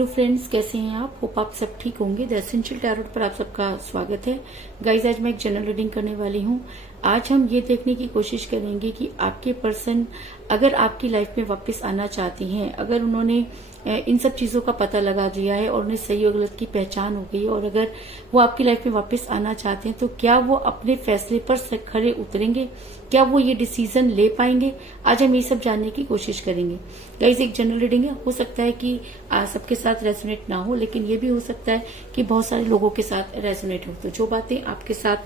Hello friends, कैसे हैं आप? होप आप सब ठीक होंगे। द एसेंशियल टैरोट पर आप सबका स्वागत है। गाइज, आज मैं एक जनरल रीडिंग करने वाली हूँ। आज हम ये देखने की कोशिश करेंगे कि आपके पर्सन अगर आपकी लाइफ में वापस आना चाहती हैं, अगर उन्होंने इन सब चीजों का पता लगा दिया है और उन्हें सही और गलत की पहचान हो गई, और अगर वो आपकी लाइफ में वापस आना चाहते हैं तो क्या वो अपने फैसले पर खरे उतरेंगे? क्या वो ये डिसीजन ले पाएंगे? आज हम ये सब जानने की कोशिश करेंगे। गाइस, एक जनरल रीडिंग है, हो सकता है कि सबके साथ रेजोनेट ना हो, लेकिन ये भी हो सकता है कि बहुत सारे लोगों के साथ रेजोनेट हो। तो जो बातें आपके साथ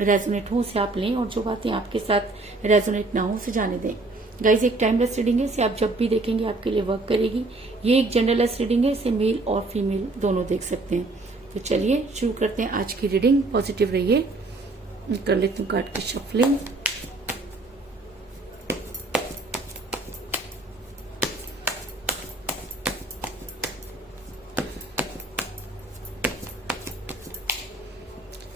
रेजोनेट हो उसे आप लें, और जो बातें आपके साथ रेजोनेट ना हो उसे जाने दें। गाइज, एक टाइमलेस रीडिंग है, इसे आप जब भी देखेंगे आपके लिए वर्क करेगी। ये एक जनरलेस रीडिंग है, इसे मेल और फीमेल दोनों देख सकते हैं। तो चलिए शुरू करते हैं आज की रीडिंग। पॉजिटिव रहिए। कर लेती हूँ कार्ड की शफलिंग।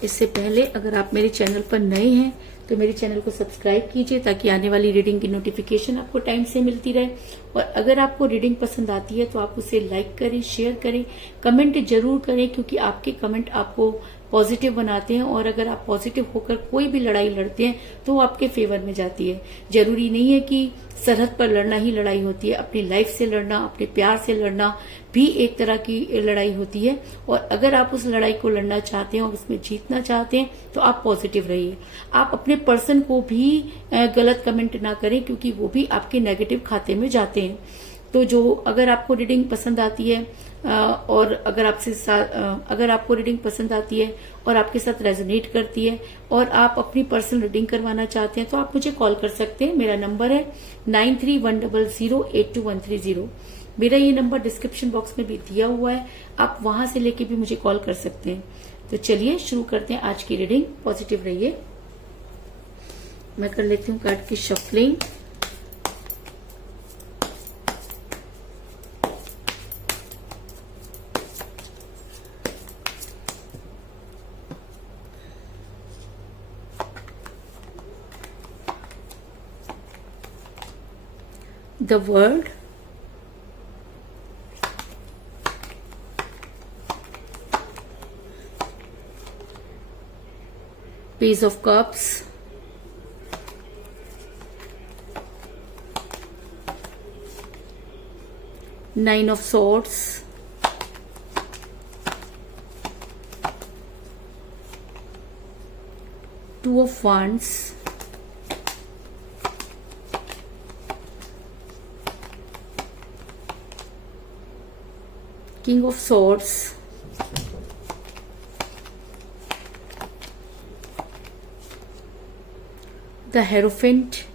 इससे पहले अगर आप मेरे चैनल पर नए हैं तो मेरे चैनल को सब्सक्राइब कीजिए, ताकि आने वाली रीडिंग की नोटिफिकेशन आपको टाइम से मिलती रहे। और अगर आपको रीडिंग पसंद आती है तो आप उसे लाइक करें, शेयर करें, कमेंट जरूर करें, क्योंकि आपके कमेंट आपको पॉजिटिव बनाते हैं। और अगर आप पॉजिटिव होकर कोई भी लड़ाई लड़ते हैं तो वो आपके फेवर में जाती है। जरूरी नहीं है कि सरहद पर लड़ना ही लड़ाई होती है। अपनी लाइफ से लड़ना, अपने प्यार से लड़ना भी एक तरह की लड़ाई होती है। और अगर आप उस लड़ाई को लड़ना चाहते हैं और उसमें जीतना चाहते हैं तो आप पॉजिटिव रहिए। आप अपने पर्सन को भी गलत कमेंट ना करें, क्योंकि वो भी आपके नेगेटिव खाते में जाते हैं। तो जो अगर आपको रीडिंग पसंद आती है और अगर आपको रीडिंग पसंद आती है और आपके साथ रेजोनेट करती है और आप अपनी पर्सनल रीडिंग करवाना चाहते हैं तो आप मुझे कॉल कर सकते हैं। मेरा नंबर है 9310082130। मेरा ये नंबर डिस्क्रिप्शन बॉक्स में भी दिया हुआ है, आप वहां से लेके भी मुझे कॉल कर सकते हैं। तो चलिए शुरू करते हैं आज की रीडिंग। पॉजिटिव रहिए। मैं कर लेती हूँ कार्ड की shuffling. The World, Page of Cups, Nine of Swords, Two of Wands, King of Swords, the Hierophant,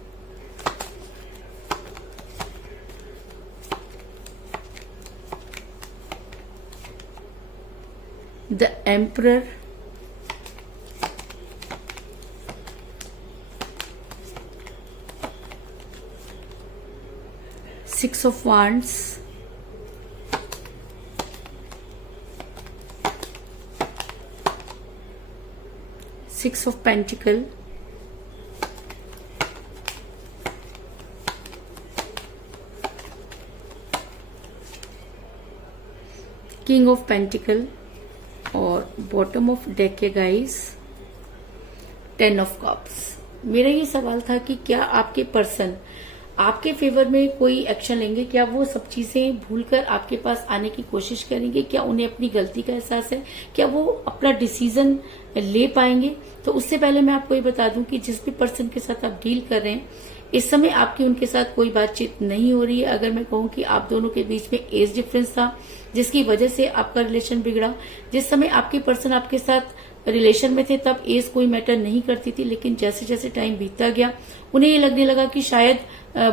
the Emperor, Six of Wands, Six of Pentacles, King of Pentacles, और bottom of deck है guys 10 of cups. मेरा ये सवाल था कि क्या आपके person आपके फेवर में कोई एक्शन लेंगे? क्या वो सब चीजें भूलकर आपके पास आने की कोशिश करेंगे? क्या उन्हें अपनी गलती का एहसास है? क्या वो अपना डिसीजन ले पाएंगे? तो उससे पहले मैं आपको ये बता दूं कि जिस भी पर्सन के साथ आप डील कर रहे हैं, इस समय आपकी उनके साथ कोई बातचीत नहीं हो रही है। अगर मैं कहूं कि आप दोनों के बीच में एज डिफरेंस था, जिसकी वजह से आपका रिलेशन बिगड़ा। जिस समय आपके पर्सन आपके साथ रिलेशन में थे तब एज कोई मैटर नहीं करती थी, लेकिन जैसे जैसे टाइम बीतता गया उन्हें ये लगने लगा कि शायद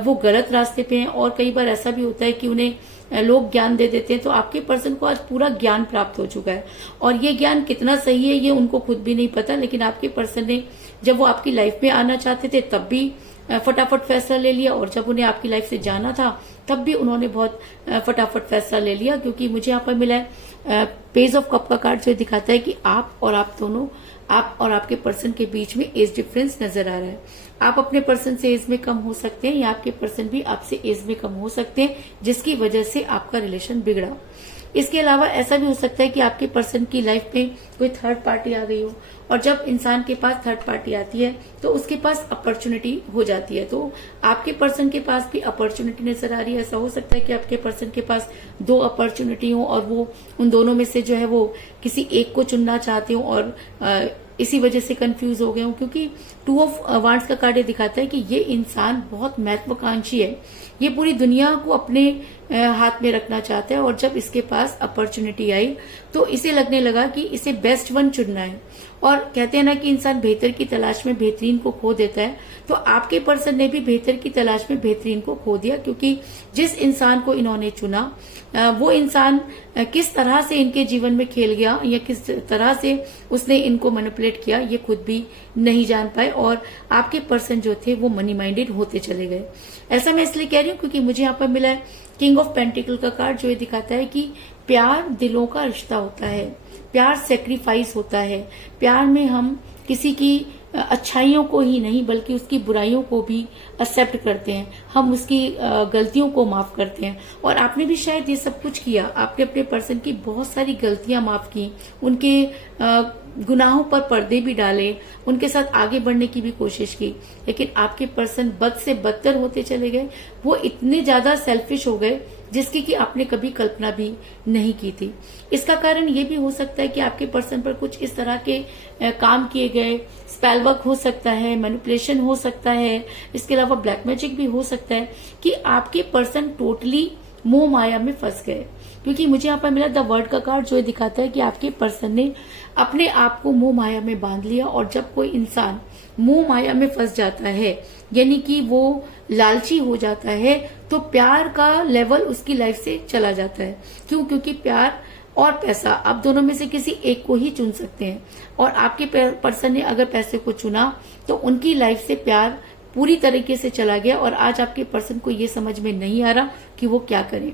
वो गलत रास्ते पे हैं। और कई बार ऐसा भी होता है कि उन्हें लोग ज्ञान दे देते हैं। तो आपके पर्सन को आज पूरा ज्ञान प्राप्त हो चुका है, और ये ज्ञान कितना सही है ये उनको खुद भी नहीं पता। लेकिन आपके पर्सन ने जब वो आपकी लाइफ में आना चाहते थे तब भी फटाफट फैसला ले लिया, और जब उन्हें आपकी लाइफ से जाना था तब भी उन्होंने बहुत फटाफट फैसला ले लिया। क्योंकि मुझे यहाँ पर मिला है पेज ऑफ कप का कार्ड, जो दिखाता है कि आप और आपके पर्सन के बीच में एज डिफरेंस नजर आ रहा है। आप अपने पर्सन से एज में कम हो सकते हैं, या आपके पर्सन भी आपसे एज में कम हो सकते हैं, जिसकी वजह से आपका रिलेशन बिगड़ा। इसके अलावा ऐसा भी हो सकता है कि आपके पर्सन की लाइफ में कोई थर्ड पार्टी आ गई हो, और जब इंसान के पास थर्ड पार्टी आती है तो उसके पास अपॉर्चुनिटी हो जाती है। तो आपके पर्सन के पास भी अपॉर्चुनिटी नजर आ रही है। ऐसा हो सकता है कि आपके पर्सन के पास दो अपॉर्चुनिटी हो और वो उन दोनों में से जो है वो किसी एक को चुनना चाहते हो और इसी वजह से कंफ्यूज हो गए हो, क्योंकि 2 ऑफ वांड्स का कार्ड दिखाता है कि ये इंसान बहुत महत्वाकांक्षी है, ये पूरी दुनिया को अपने हाथ में रखना चाहता है। और जब इसके पास अपॉर्चुनिटी आई तो इसे लगने लगा कि इसे बेस्ट वन चुनना है। और कहते हैं ना कि इंसान बेहतर की तलाश में बेहतरीन को खो देता है, तो आपके पर्सन ने भी बेहतर की तलाश में बेहतरीन को खो दिया, क्योंकि जिस इंसान को इन्होंने चुना वो इंसान किस तरह से इनके जीवन में खेल गया या किस तरह से उसने इनको मैनिपुलेट किया ये खुद भी नहीं जान पाए, और आपके पर्सन जो थे वो मनी माइंडेड होते चले गए। ऐसा मैं इसलिए कह रही हूँ क्योंकि मुझे यहाँ पर मिला है किंग ऑफ पेंटिकल का कार्ड, जो ये दिखाता है कि प्यार दिलों का रिश्ता होता है, प्यार सेक्रीफाइस होता है। प्यार में हम किसी की अच्छाइयों को ही नहीं बल्कि उसकी बुराइयों को भी एक्सेप्ट करते हैं, हम उसकी गलतियों को माफ करते हैं। और आपने भी शायद ये सब कुछ किया, आपने अपने पर्सन की बहुत सारी गलतियां माफ की, उनके गुनाहों पर पर्दे भी डाले, उनके साथ आगे बढ़ने की भी कोशिश की, लेकिन आपके पर्सन बद से बदतर होते चले गए। वो इतने ज्यादा सेल्फिश हो गए जिसकी कि आपने कभी कल्पना भी नहीं की थी। इसका कारण ये भी हो सकता है कि आपके पर्सन पर कुछ इस तरह के काम किए गए, स्पेल वर्क हो सकता है, मैनिपुलेशन हो सकता है, इसके अलावा ब्लैक मैजिक भी हो सकता है कि आपके पर्सन टोटली मोह माया में फंस गए। क्योंकि मुझे यहाँ पर मिला द वर्ल्ड का कार्ड, जो दिखाता है कि आपके पर्सन ने अपने आप को मोह माया में बांध लिया। और जब कोई इंसान मोह माया में फंस जाता है यानी कि वो लालची हो जाता है, तो प्यार का लेवल उसकी लाइफ से चला जाता है। क्यों? क्योंकि प्यार और पैसा आप दोनों में से किसी एक को ही चुन सकते हैं, और आपके पर्सन ने अगर पैसे को चुना तो उनकी लाइफ से प्यार पूरी तरीके से चला गया। और आज आपके पर्सन को ये समझ में नहीं आ रहा कि वो क्या करें।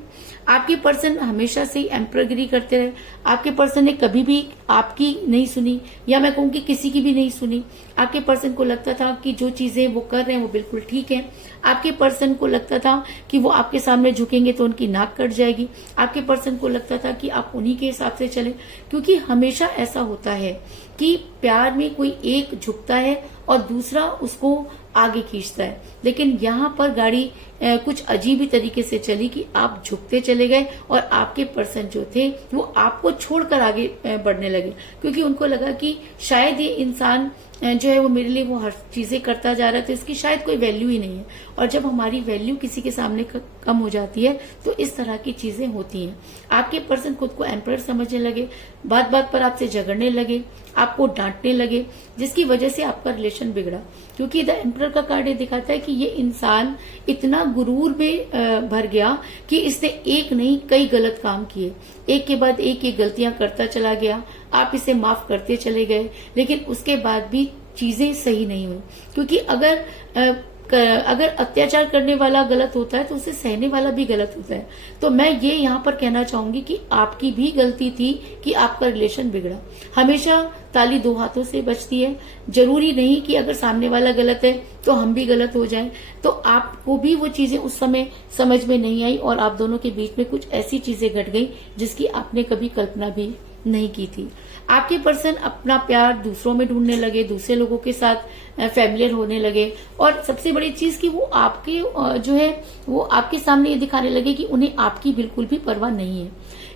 आपके पर्सन हमेशा से ही एम्परगिरी करते रहे, आपके पर्सन ने कभी भी आपकी नहीं सुनी, या मैं कहूँ कि किसी की भी नहीं सुनी। आपके पर्सन को लगता था कि जो चीजें वो कर रहे हैं वो बिल्कुल ठीक है। आपके पर्सन को लगता था कि वो आपके सामने झुकेंगे तो उनकी नाक कट जाएगी। आपके पर्सन को लगता था कि आप उन्हीं के हिसाब से चलें, क्योंकि हमेशा ऐसा होता है कि प्यार में कोई एक झुकता है और दूसरा उसको आगे खींचता है। लेकिन यहाँ पर गाड़ी कुछ अजीब ही तरीके से चली कि आप झुकते चले गए और आपके पर्सन जो थे वो आपको छोड़कर आगे बढ़ने लगे, क्योंकि उनको लगा कि शायद ये इंसान जो है वो मेरे लिए वो हर चीजें करता जा रहा है, तो इसकी शायद कोई वैल्यू ही नहीं है। और जब हमारी वैल्यू किसी के सामने कम हो जाती है तो इस तरह की चीजें होती हैं। आपके पर्सन खुद को एम्परर समझने लगे, बात बात पर आपसे झगड़ने लगे, आपको डांटने लगे, जिसकी वजह से आपका रिलेशन बिगड़ा। क्योंकि द एम्परर का कार्ड ये दिखाता है कि ये इंसान इतना गुरूर में भर गया कि इसने एक नहीं कई गलत काम किए, एक के बाद एक गलतियां करता चला गया। आप इसे माफ करते चले गए, लेकिन उसके बाद भी चीजें सही नहीं हुई। क्योंकि अगर अत्याचार करने वाला गलत होता है तो उसे सहने वाला भी गलत होता है। तो मैं ये यहाँ पर कहना चाहूंगी कि आपकी भी गलती थी कि आपका रिलेशन बिगड़ा। हमेशा ताली दो हाथों से बजती है, जरूरी नहीं कि अगर सामने वाला गलत है तो हम भी गलत हो जाएं। तो आपको भी वो चीजें उस समय समझ में नहीं आई और आप दोनों के बीच में कुछ ऐसी चीजें घट गई जिसकी आपने कभी कल्पना भी नहीं की थी। आपके पर्सन अपना प्यार दूसरों में ढूंढने लगे, दूसरे लोगों के साथ फैमिलियर होने लगे, और सबसे बड़ी चीज कि वो आपके जो है वो आपके सामने ये दिखाने लगे कि उन्हें आपकी बिल्कुल भी परवाह नहीं है।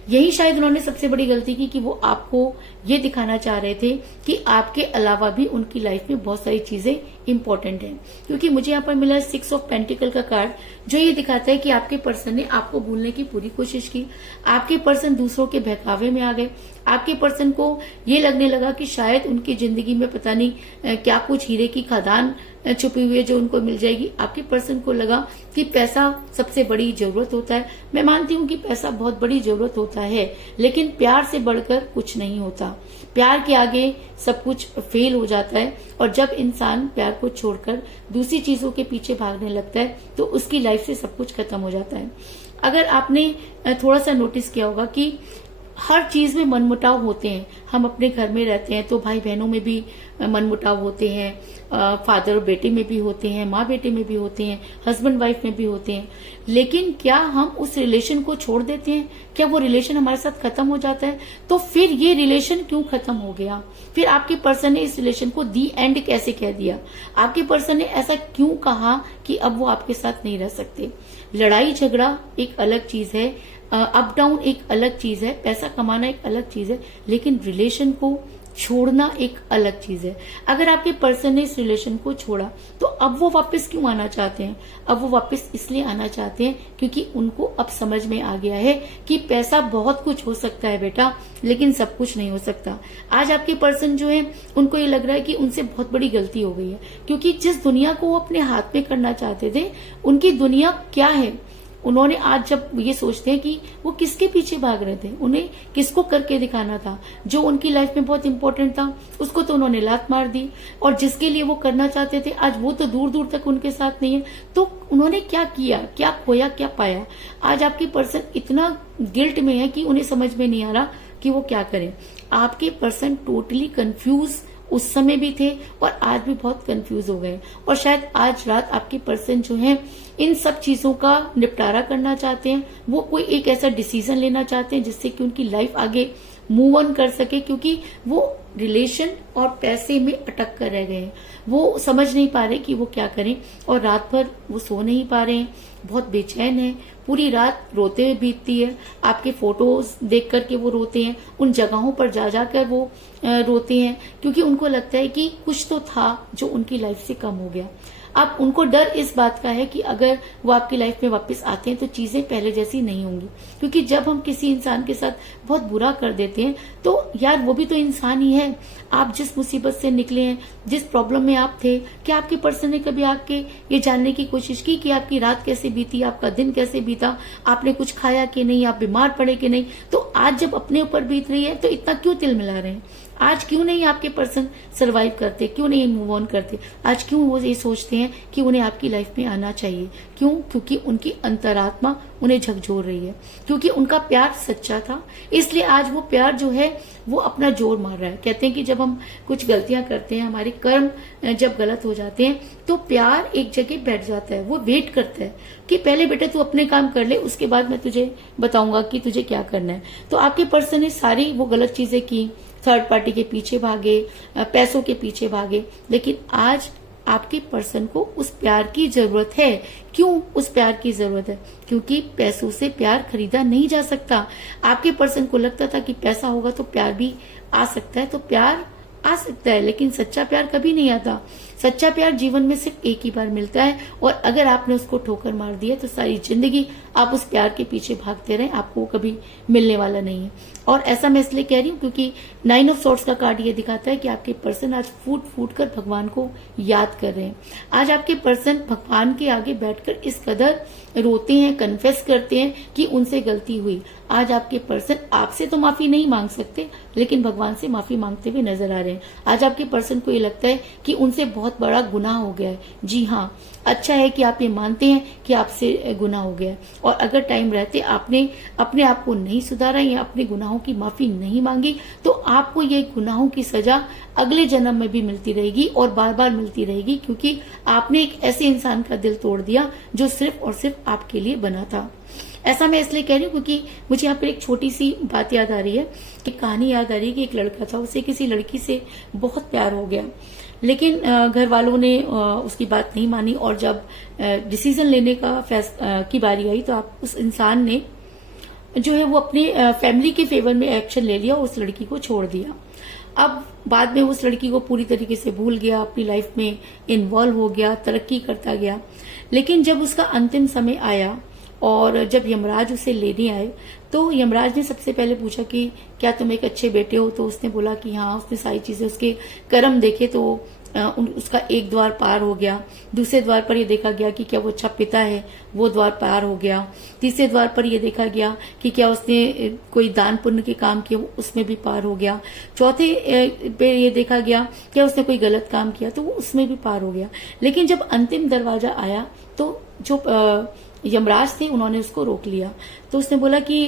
यही शायद उन्होंने सबसे बड़ी गलती की कि वो आपको ये दिखाना चाह रहे थे कि आपके अलावा भी उनकी लाइफ में बहुत सारी चीजें इंपॉर्टेंट हैं। क्योंकि मुझे यहाँ पर मिला 6 ऑफ पेंटिकल का कार्ड, जो ये दिखाता है कि आपके पर्सन ने आपको भूलने की पूरी कोशिश की। आपके पर्सन दूसरों के बहकावे में आ गए। आपके पर्सन को ये लगने लगा कि शायद उनकी जिंदगी में पता नहीं क्या कुछ हीरे की खदान छुपी हुई है जो उनको मिल जाएगी। आपके पर्सन को लगा कि पैसा सबसे बड़ी जरूरत होता है। मैं मानती हूँ कि पैसा बहुत बड़ी जरूरत होता है, लेकिन प्यार से बढ़कर कुछ नहीं होता। प्यार के आगे सब कुछ फेल हो जाता है, और जब इंसान प्यार को छोड़कर दूसरी चीजों के पीछे भागने लगता है तो उसकी लाइफ से सब कुछ खत्म हो जाता है। अगर आपने थोड़ा सा नोटिस किया होगा कि हर चीज में मनमुटाव होते हैं। हम अपने घर में रहते हैं तो भाई बहनों में भी मनमुटाव होते हैं, फादर बेटे में भी होते हैं, माँ बेटे में भी होते हैं, हस्बैंड वाइफ में भी होते हैं। लेकिन क्या हम उस रिलेशन को छोड़ देते हैं? क्या वो रिलेशन हमारे साथ खत्म हो जाता है? तो फिर ये रिलेशन क्यों खत्म हो गया? फिर आपके पर्सन ने इस रिलेशन को दी एंड कैसे कह दिया? आपके पर्सन ने ऐसा क्यों कहा कि अब वो आपके साथ नहीं रह सकते? लड़ाई झगड़ा एक अलग चीज है, अप डाउन एक अलग चीज है, पैसा कमाना एक अलग चीज है, लेकिन रिलेशन को छोड़ना एक अलग चीज है। अगर आपके पर्सन ने इस रिलेशन को छोड़ा तो अब वो वापस क्यों आना चाहते हैं? अब वो वापस इसलिए आना चाहते हैं क्योंकि उनको अब समझ में आ गया है कि पैसा बहुत कुछ हो सकता है बेटा, लेकिन सब कुछ नहीं हो सकता। आज आपके पर्सन जो है उनको ये लग रहा है कि उनसे बहुत बड़ी गलती हो गई है, क्योंकि जिस दुनिया को वो अपने हाथ में करना चाहते थे, उनकी दुनिया क्या है? उन्होंने आज जब ये सोचते हैं कि वो किसके पीछे भाग रहे थे, उन्हें किसको करके दिखाना था, जो उनकी लाइफ में बहुत इंपॉर्टेंट था उसको तो उन्होंने लात मार दी, और जिसके लिए वो करना चाहते थे आज वो तो दूर दूर तक उनके साथ नहीं है। तो उन्होंने क्या किया, क्या खोया, क्या पाया? आज आपके पर्सन इतना गिल्ट में है कि उन्हें समझ में नहीं आ रहा कि वो क्या करें। आपके पर्सन टोटली कंफ्यूज उस समय भी थे और आज भी बहुत कंफ्यूज हो गए, और शायद आज रात आपके पर्सन जो है इन सब चीजों का निपटारा करना चाहते हैं। वो कोई एक ऐसा डिसीजन लेना चाहते हैं जिससे कि उनकी लाइफ आगे मूव ऑन कर सके, क्योंकि वो रिलेशन और पैसे में अटक कर रह गए हैं। वो समझ नहीं पा रहे कि वो क्या करें, और रात भर वो सो नहीं पा रहे हैं, बहुत बेचैन है, पूरी रात रोते हुए बीतती है। आपके फोटोज देख करके वो रोते हैं, उन जगहों पर जा जाकर वो रोते हैं, क्योंकि उनको लगता है कि कुछ तो था जो उनकी लाइफ से कम हो गया। अब उनको डर इस बात का है कि अगर वो आपकी लाइफ में वापस आते हैं तो चीजें पहले जैसी नहीं होंगी, क्योंकि जब हम किसी इंसान के साथ बहुत बुरा कर देते हैं तो यार वो भी तो इंसान ही है। आप जिस मुसीबत से निकले हैं, जिस प्रॉब्लम में आप थे, क्या आपके पर्सन ने कभी आपके ये जानने की कोशिश की कि आपकी रात कैसे बीती, आपका दिन कैसे बीता, आपने कुछ खाया कि नहीं, आप बीमार पड़े कि नहीं? तो आज जब अपने ऊपर बीत रही है तो इतना क्यों तिल मिला रहे हैं? आज क्यों नहीं आपके पर्सन सरवाइव करते, क्यों नहीं मूव ऑन करते? आज क्यों वो ये सोचते हैं कि उन्हें आपकी लाइफ में आना चाहिए? क्यों? क्योंकि उनकी अंतरात्मा उन्हें झकझोर रही है, क्योंकि उनका प्यार सच्चा था, इसलिए आज वो प्यार जो है वो अपना जोर मार रहा है। कहते हैं कि जब हम कुछ गलतियां करते हैं, हमारे कर्म जब गलत हो जाते हैं, तो प्यार एक जगह बैठ जाता है, वो वेट करता है कि पहले बेटा तू अपने काम कर ले, उसके बाद मैं तुझे बताऊंगा कि तुझे क्या करना है। तो आपके पर्सन ने सारी वो गलत चीजें की, थर्ड पार्टी के पीछे भागे, पैसों के पीछे भागे, लेकिन आज आपके पर्सन को उस प्यार की जरूरत है। क्यों उस प्यार की जरूरत है? क्योंकि पैसों से प्यार खरीदा नहीं जा सकता। आपके पर्सन को लगता था कि पैसा होगा तो प्यार भी आ सकता है, तो प्यार आ सकता है, लेकिन सच्चा प्यार कभी नहीं आता। सच्चा प्यार जीवन में सिर्फ एक ही बार मिलता है, और अगर आपने उसको ठोकर मार दिया तो सारी जिंदगी आप उस प्यार के पीछे भागते रहे, आपको कभी मिलने वाला नहीं है। और ऐसा मैं इसलिए कह रही हूँ क्योंकि 9 ऑफ सॉर्ड्स का कार्ड ये दिखाता है कि आपके पर्सन आज फूट फूट कर भगवान को याद कर रहे हैं। आज आपके पर्सन भगवान के आगे बैठकर इस कदर रोते हैं, कन्फेस करते हैं कि उनसे गलती हुई। आज आपके पर्सन आपसे तो माफी नहीं मांग सकते, लेकिन भगवान से माफी मांगते हुए नजर आ रहे हैं। आज आपके पर्सन को ये लगता है कि उनसे बहुत बड़ा गुनाह हो गया है। जी हाँ, अच्छा है कि आप ये मानते हैं कि आपसे गुनाह हो गया है, और अगर टाइम रहते आपने अपने आप को नहीं सुधारा या अपने गुनाहों की माफी नहीं मांगी, तो आपको ये गुनाहों की सजा अगले जन्म में भी मिलती रहेगी और बार बार मिलती रहेगी, क्योंकि आपने एक ऐसे इंसान का दिल तोड़ दिया जो सिर्फ और सिर्फ आपके लिए बना था। ऐसा मैं इसलिए कह रही हूँ क्योंकि मुझे यहाँ पर एक छोटी सी बात याद आ रही है, एक कहानी याद आ रही है कि एक लड़का था, उसे किसी लड़की से बहुत प्यार हो गया, लेकिन घर वालों ने उसकी बात नहीं मानी, और जब डिसीजन लेने का की बारी आई तो आप उस इंसान ने जो है वो अपने फैमिली के फेवर में एक्शन ले लिया और उस लड़की को छोड़ दिया। अब बाद में उस लड़की को पूरी तरीके से भूल गया, अपनी लाइफ में इन्वॉल्व हो गया, तरक्की करता गया। लेकिन जब उसका अंतिम समय आया और जब यमराज उसे लेने आए, तो यमराज ने सबसे पहले पूछा कि क्या तुम एक अच्छे बेटे हो? तो उसने बोला कि हाँ। उसने सारी चीजें, उसके कर्म देखे तो उसका एक द्वार पार हो गया। दूसरे द्वार पर यह देखा गया कि क्या वो अच्छा पिता है, वो द्वार पार हो गया। तीसरे द्वार पर यह देखा गया कि क्या उसने कोई दान पुण्य के काम किए, उसमें भी पार हो गया। चौथे पे यह देखा गया क्या उसने कोई गलत काम किया, तो वो उसमें भी पार हो गया। लेकिन जब अंतिम दरवाजा आया तो जो यमराज थे, उन्होंने उसको रोक लिया। तो उसने बोला कि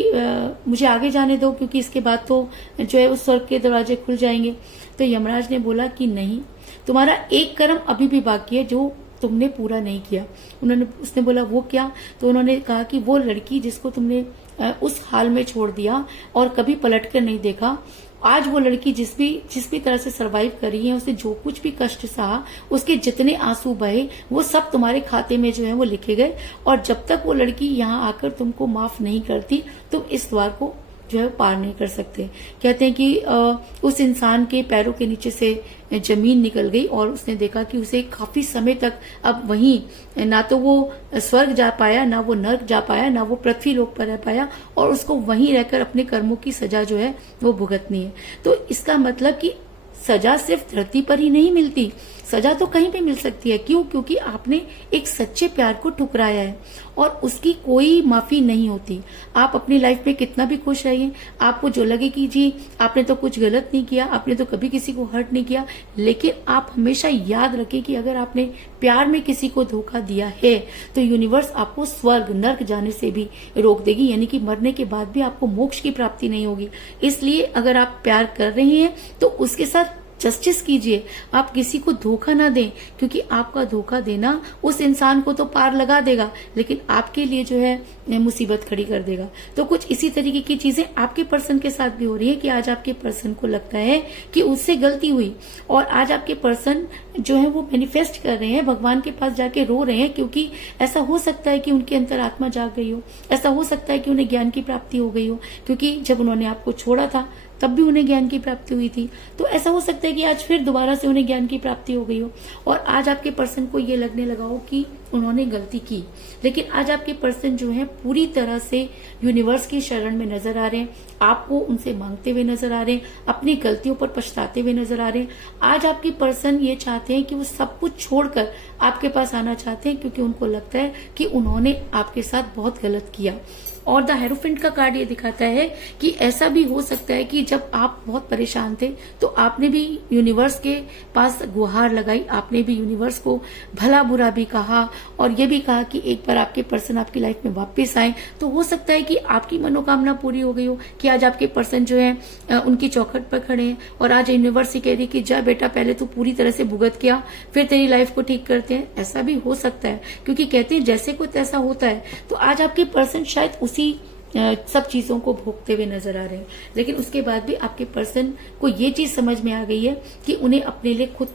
मुझे आगे जाने दो, क्योंकि इसके बाद तो जो है उस स्वर्ग के दरवाजे खुल जाएंगे। तो यमराज ने बोला कि नहीं, तुम्हारा एक कर्म अभी भी बाकी है जो तुमने पूरा नहीं किया। उसने बोला वो क्या? तो उन्होंने कहा कि वो लड़की जिसको तुमने उस हाल में छोड़ दिया और कभी पलट कर नहीं देखा, आज वो लड़की जिस भी तरह से सरवाइव कर रही है, उसने जो कुछ भी कष्ट सहा, उसके जितने आंसू बहे, वो सब तुम्हारे खाते में जो है वो लिखे गए। और जब तक वो लड़की यहाँ आकर तुमको माफ नहीं करती, तुम इस द्वार को जो है पार नहीं कर सकते। कहते हैं कि उस इंसान के पैरों के नीचे से जमीन निकल गई और उसने देखा कि उसे काफी समय तक अब वहीं ना तो वो स्वर्ग जा पाया, ना वो नर्क जा पाया, ना वो पृथ्वी लोक पर रह पाया, और उसको वहीं रहकर अपने कर्मों की सजा जो है वो भुगतनी है। तो इसका मतलब कि सजा सिर्फ धरती पर ही नहीं मिलती, सजा तो कहीं भी मिल सकती है। क्यों? क्योंकि आपने एक सच्चे प्यार को ठुकराया है और उसकी कोई माफी नहीं होती। आप अपनी लाइफ में कितना भी खुश रहिए, आपको जो लगे कि जी आपने तो कुछ गलत नहीं किया, आपने तो कभी किसी को हर्ट नहीं किया, लेकिन आप हमेशा याद रखें कि अगर आपने प्यार में किसी को धोखा दिया है तो यूनिवर्स आपको स्वर्ग नर्क जाने से भी रोक देगी, यानी कि मरने के बाद भी आपको मोक्ष की प्राप्ति नहीं होगी। इसलिए अगर आप प्यार कर रहे हैं तो उसके साथ जस्टिस कीजिए, आप किसी को धोखा ना दें, क्योंकि आपका धोखा देना उस इंसान को तो पार लगा देगा, लेकिन आपके लिए जो है मुसीबत खड़ी कर देगा। तो कुछ इसी तरीके की चीजें आपके पर्सन के साथ भी हो रही है कि आज आपके पर्सन को लगता है कि उससे गलती हुई, और आज आपके पर्सन जो है वो मैनिफेस्ट कर रहे हैं, भगवान के पास जाके रो रहे हैं, क्योंकि ऐसा हो सकता है कि उनके अंतर आत्मा जाग गई हो, ऐसा हो सकता है कि उन्हें ज्ञान की प्राप्ति हो गई हो, क्योंकि जब उन्होंने आपको छोड़ा था तब भी उन्हें ज्ञान की प्राप्ति हुई थी। तो ऐसा हो सकता है कि आज फिर दोबारा से उन्हें ज्ञान की प्राप्ति हो गई हो, और आज आपके पर्सन को ये लगने लगा हो कि उन्होंने गलती की। लेकिन आज आपके पर्सन जो है पूरी तरह से यूनिवर्स की शरण में नजर आ रहे हैं, आपको उनसे मांगते हुए नजर आ रहे हैं, अपनी गलतियों पर पछताते हुए नजर आ रहे हैं। आज आपके पर्सन ये चाहते हैं कि वो सब कुछ छोड़कर आपके पास आना चाहते हैं, क्योंकि उनको लगता है कि उन्होंने आपके साथ बहुत गलत किया। और द हेरोफेंट का कार्ड ये दिखाता है कि ऐसा भी हो सकता है कि जब आप बहुत परेशान थे तो आपने भी यूनिवर्स के पास गुहार लगाई, आपने भी यूनिवर्स को भला बुरा भी कहा, और ये भी कहा कि एक बार आपके पर्सन आपकी लाइफ में वापस आए। तो हो सकता है कि आपकी मनोकामना पूरी हो गई हो, कि आज आपके पर्सन जो है उनकी चौखट पर खड़े हैं, और आज यूनिवर्स से कह रही कि जा बेटा पहले तो पूरी तरह से भुगत किया, फिर तेरी लाइफ को ठीक करते हैं। ऐसा भी हो सकता है, क्योंकि कहते हैं जैसे कुछ ऐसा होता है। तो आज आपके पर्सन शायद उसी सब चीजों को भोगते हुए नजर आ रहे हैं, लेकिन उसके बाद भी आपके पर्सन को ये चीज समझ में आ गई है कि उन्हें अपने लिए खुद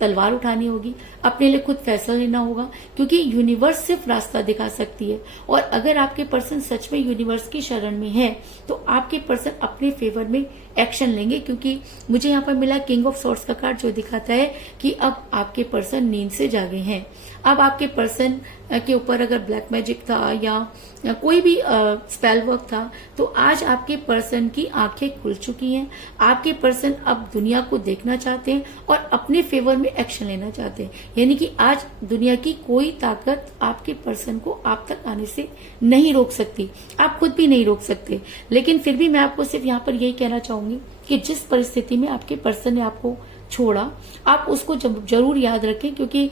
तलवार उठानी होगी, अपने लिए खुद फैसला लेना होगा, क्योंकि यूनिवर्स सिर्फ रास्ता दिखा सकती है। और अगर आपके पर्सन सच में यूनिवर्स की शरण में है तो आपके पर्सन अपने फेवर में एक्शन लेंगे, क्योंकि मुझे यहाँ पर मिला किंग ऑफ सॉर्ड्स का कार्ड, जो दिखाता है कि अब आपके पर्सन नींद से जागे हैं। अब आपके पर्सन के ऊपर अगर ब्लैक मैजिक था या कोई भी स्पेल वर्क था, तो आज आपके पर्सन की आंखें खुल चुकी हैं। आपके पर्सन अब दुनिया को देखना चाहते हैं और अपने फेवर में एक्शन लेना चाहते हैं, यानी कि आज दुनिया की कोई ताकत आपके पर्सन को आप तक आने से नहीं रोक सकती, आप खुद भी नहीं रोक सकते। लेकिन फिर भी मैं आपको सिर्फ यहाँ पर यही कहना चाहूंगी कि जिस परिस्थिति में आपके पर्सन ने आपको छोड़ा, आप उसको जरूर याद रखें, क्योंकि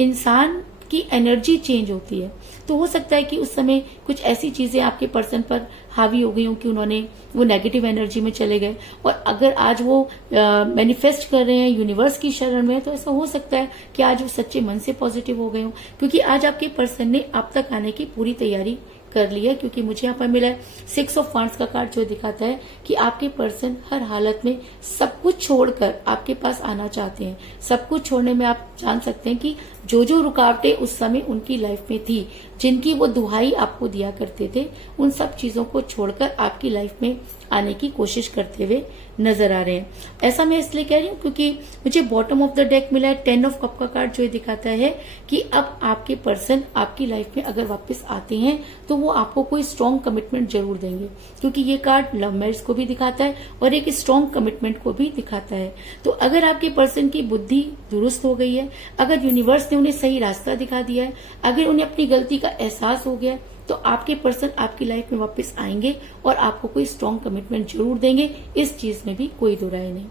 इंसान की एनर्जी चेंज होती है। तो हो सकता है कि उस समय कुछ ऐसी चीजें आपके पर्सन पर हावी हो गई हो कि उन्होंने वो नेगेटिव एनर्जी में चले गए, और अगर आज वो मैनिफेस्ट कर रहे हैं, यूनिवर्स की शरण में, तो ऐसा हो सकता है कि आज वो सच्चे मन से पॉजिटिव हो गए हो, क्योंकि आज आपके पर्सन ने आप तक आने की पूरी तैयारी कर लिया। क्योंकि मुझे यहाँ पर मिला है 6 ऑफ वांड्स का कार्ड, जो दिखाता है कि आपके पर्सन हर हालत में सब कुछ छोड़कर आपके पास आना चाहते हैं। सब कुछ छोड़ने में आप जान सकते हैं कि जो जो रुकावटें उस समय उनकी लाइफ में थी, जिनकी वो दुहाई आपको दिया करते थे, उन सब चीजों को छोड़कर आपकी लाइफ में आने की कोशिश करते हुए नजर आ रहे हैं। ऐसा मैं इसलिए कह रही हूँ क्योंकि मुझे बॉटम ऑफ द डेक मिला है 10 ऑफ कप का कार्ड, जो दिखाता है कि अब आपके पर्सन आपकी लाइफ में अगर वापस आते हैं तो वो आपको कोई स्ट्रॉन्ग कमिटमेंट जरूर देंगे, क्योंकि ये कार्ड लव मैरिज को भी दिखाता है और एक स्ट्रॉन्ग कमिटमेंट को भी दिखाता है। तो अगर आपके पर्सन की बुद्धि दुरुस्त हो गई है, अगर यूनिवर्स ने उन्हें सही रास्ता दिखा दिया है, अगर उन्हें अपनी गलती का एहसास हो गया, तो आपके पर्सन आपकी लाइफ में वापस आएंगे और आपको कोई स्ट्रॉन्ग कमिटमेंट जरूर देंगे। इस चीज में भी कोई दो राय नहीं।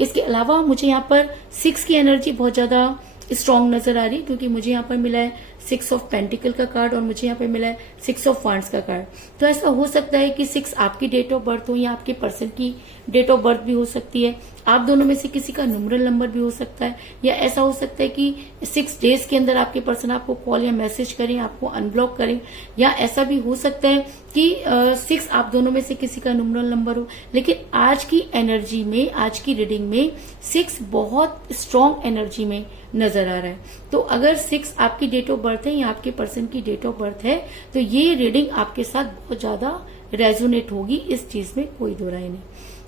इसके अलावा मुझे यहाँ पर 6 की एनर्जी बहुत ज्यादा स्ट्रॉन्ग नजर आ रही है, क्योंकि मुझे यहाँ पर मिला है 6 ऑफ पेंटिकल का कार्ड और मुझे यहाँ पे मिला है 6 ऑफ वांड्स का कार्ड। तो ऐसा हो सकता है कि 6 आपकी डेट ऑफ बर्थ हो या आपके पर्सन की डेट ऑफ बर्थ भी हो सकती है। आप दोनों में से किसी का न्यूमरल नंबर भी हो सकता है, या ऐसा हो सकता है कि 6 डेज के अंदर आपके पर्सन आपको कॉल या मैसेज करें, आपको अनब्लॉक करें, या ऐसा भी हो सकता है कि 6 आप दोनों में से किसी का न्यूमरल नंबर हो। लेकिन आज की एनर्जी में, आज की रीडिंग में 6 बहुत स्ट्रांग एनर्जी में नजर आ रहा है। तो अगर 6 आपकी डेट ऑफ बर्थ है या आपके पर्सन की डेट ऑफ बर्थ है तो ये रीडिंग आपके साथ बहुत ज्यादा रेजोनेट होगी, इस चीज में कोई दो राय नहीं।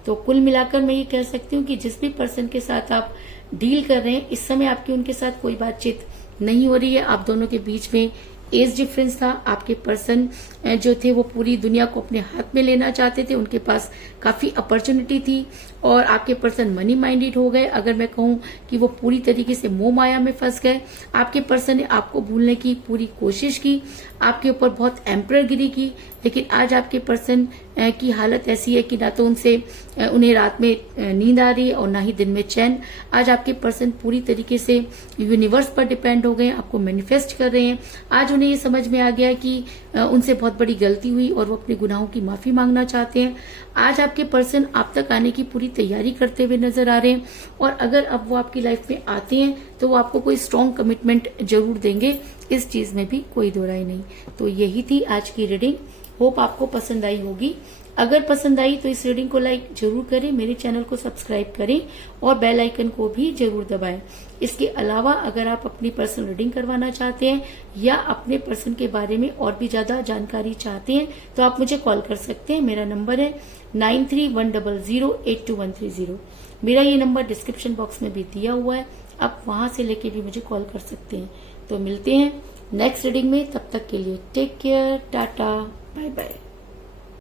तो कुल मिलाकर मैं ये कह सकती हूँ कि जिस भी पर्सन के साथ आप डील कर रहे हैं इस समय आपकी उनके साथ कोई बातचीत नहीं हो रही है। आप दोनों के बीच में एज डिफरेंस था। आपके पर्सन जो थे वो पूरी दुनिया को अपने हाथ में लेना चाहते थे, उनके पास काफी अपॉर्चुनिटी थी और आपके पर्सन मनी माइंडेड हो गए। अगर मैं कहूं कि वो पूरी तरीके से मोह माया में फंस गए। आपके पर्सन ने आपको भूलने की पूरी कोशिश की, आपके ऊपर बहुत एम्परगिरी की, लेकिन आज आपके पर्सन की हालत ऐसी है कि ना तो उन्हें रात में नींद आ रही है और ना ही दिन में चैन। आज आपके पर्सन पूरी तरीके से यूनिवर्स पर डिपेंड हो गए, आपको मैनिफेस्ट कर रहे हैं। आज उन्हें ये समझ में आ गया कि उनसे बहुत बड़ी गलती हुई और वो अपने गुनाहों की माफी मांगना चाहते हैं। आज आपके पर्सन आप तक आने की पूरी तैयारी करते हुए नजर आ रहे हैं और अगर अब वो आपकी लाइफ में आते हैं तो वो आपको कोई स्ट्रॉन्ग कमिटमेंट जरूर देंगे, इस चीज में भी कोई दो राय नहीं। तो यही थी आज की रीडिंग। होप आपको पसंद आई होगी। अगर पसंद आई तो इस रीडिंग को लाइक जरूर करें, मेरे चैनल को सब्सक्राइब करें और बेल आइकन को भी जरूर दबाएं। इसके अलावा अगर आप अपनी पर्सनल रीडिंग करवाना चाहते हैं या अपने पर्सन के बारे में और भी ज्यादा जानकारी चाहते हैं तो आप मुझे कॉल कर सकते हैं। मेरा नंबर है 9310082130। मेरा ये नंबर डिस्क्रिप्शन बॉक्स में भी दिया हुआ है, आप वहां से लेके भी मुझे कॉल कर सकते हैं। तो मिलते हैं नेक्स्ट रीडिंग में, तब तक के लिए take care, tata, bye bye.